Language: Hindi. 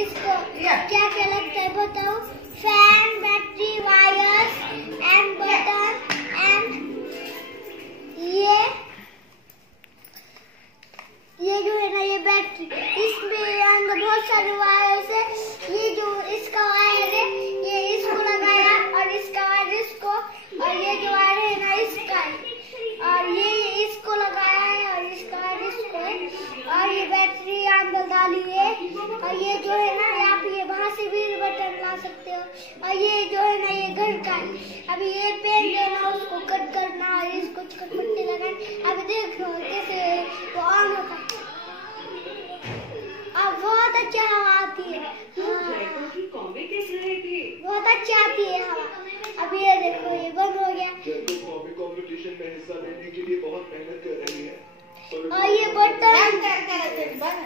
इसको क्या क्या लगता है बताओ? Fan, battery, wires and button and ये जो है ना ये बैटरी, इसमें अंदर बहुत सारे वायर्स है। ये जो इसका वायर है ये इसको लगाया और इसका वायर इसको, और ये जो वायर है ना इसका है, और ये इसको लगाया है और इसका वायर इसको है, और ये बैटरी अंदर डाली है। और ये जो है ना आप ये वहां से भी बटन ला सकते हो। और ये जो है ना ये घर का है। अभी ये पेन जो है ना उसको कट करना और इसको पट्टी लगाना। अभी देखो कैसे वो ऑन होता है। अब बहुत अच्छा हवा आती है, बहुत अच्छी आती है हवा। अब ये देखो ये बंद हो गया। कंपटीशन में हिस्सा लेने के लिए बहुत मेहनत कर रही है और ये बटन